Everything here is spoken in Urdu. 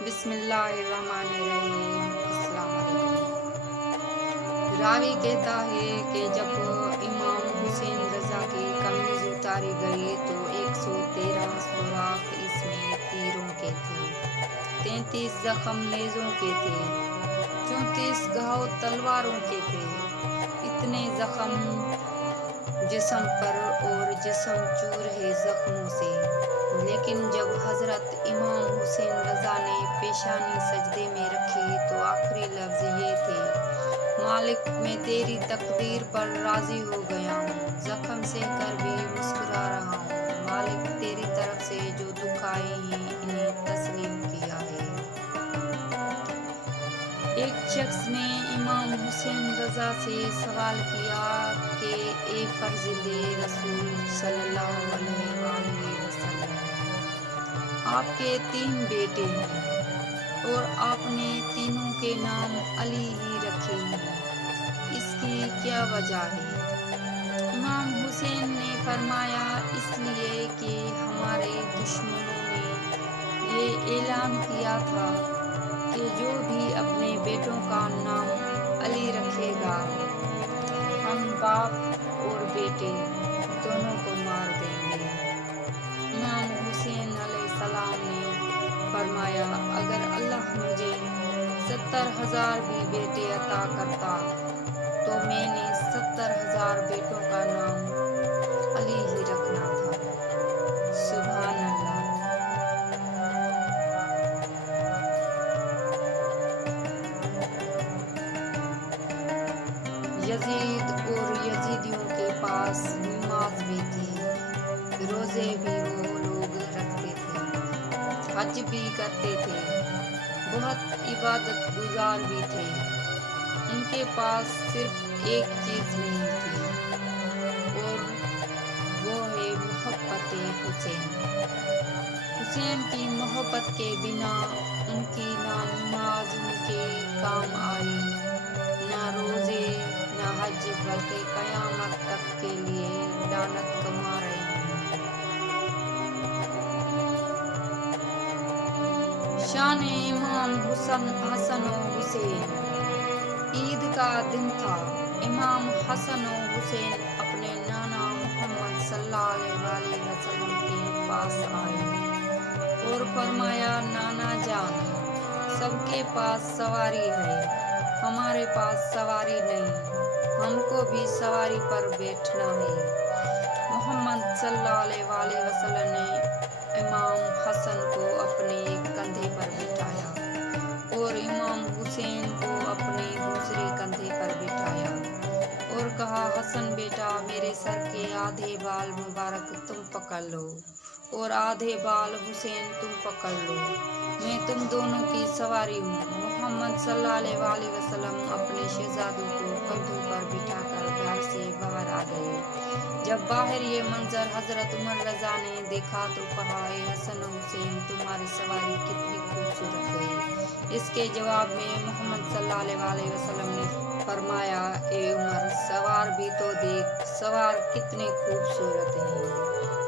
بسم اللہ الرحمن الرحیم۔ السلام علیکم۔ راوی کہتا ہے کہ جب امام حسین رضا کی قمیض اتاری گئی تو 113 سوراخ اس میں تیروں کے تھے، 33 زخم نیزوں کے تھے، 34 گھاؤ تلواروں کے تھے۔ اتنے زخم جسم پر اور جسم چور ہے زخموں سے، لیکن جب حضرت امام حسین رضا نے پیشانی سجدے میں رکھی تو آخری لفظ یہ تھے: مالک میں تیری تقدیر پر راضی ہو گیا ہوں، زخم سہ کر بھی مسکرا رہا ہوں، مالک تیری طرف سے جو دکھ آئے ہیں انہیں تسلیم کیا ہے۔ ایک شخص نے امام حسین رضا سے سوال کیا کہ اے فرزند رسول صلی اللہ علیہ وآلہ وسلم، آپ کے 3 بیٹے ہیں اور آپ نے تینوں کے نام علی ہی رکھے ہیں، اس کی کیا وجہ ہے؟ امام حسین نے فرمایا: اس لیے کہ ہمارے دشمنوں نے یہ اعلان کیا تھا کہ جو بھی اپنے بیٹوں کا نام علی رکھے گا ہم باپ اور بیٹے دونوں کو مار دیں گے۔ امام حسین علیہ السلام نے فرمایا: اگر اللہ مجھے 70,000 بھی بیٹے عطا کرتا تو میں نے 70,000 بیٹوں کا نام علی ہی رکھنا تھا۔ سبحان اللہ۔ یزید اور یزیدیوں کے پاس نماز بھی تھی، روزے بھی وہ لوگ رکھتے تھے، حج بھی کرتے تھے، بہت عبادت گزار بھی تھے۔ ان کے پاس صرف ایک چیز نہیں تھی اور وہ ہے محبت حسین۔ حسین کی محبت کے بنا ان کی نہ نماز ان کے کام آئی، نہ روزے، نہ حج، بلکہ قیامت تک کے لیے لعنت کما رہے ہیں۔ شان امام حسن و حسین۔ عید کا دن تھا۔ امام حسن و حسین اپنے نانا محمد صلی اللہ علیہ وآلہ وسلم کے پاس آئے اور فرمایا: نانا جان، سب کے پاس سواری ہے، ہمارے پاس سواری نہیں، ہم کو بھی سواری پر بیٹھنا ہے۔ محمد صلی اللہ علیہ وآلہ وسلم نے امام حسن کو اپنے ایک کندھے پر بٹھایا اور امام حسین کو اپنے دوسرے کندھے پر بٹھایا اور کہا: حسن بیٹا، میرے سر کے آدھے بال مبارک تم پکڑ لو اور آدھے بال حسین تم پکڑ لو، میں تم دونوں کی سواری ہوں۔ محمد صلی اللہ علیہ وآلہ وسلم اپنے شہزادوں کو کندھوں پر بٹھا کر گھر سے باہر آ گئے۔ جب باہر یہ منظر حضرت عمر رضا نے دیکھا تو کہا: اے حسن و حسین، تمہاری سواری کتنی خوبصورت ہے۔ اس کے جواب میں محمد صلی اللہ علیہ وآلہ وسلم نے فرمایا: اے عمر، سوار بھی تو دیکھ، سوار کتنے خوبصورت ہیں۔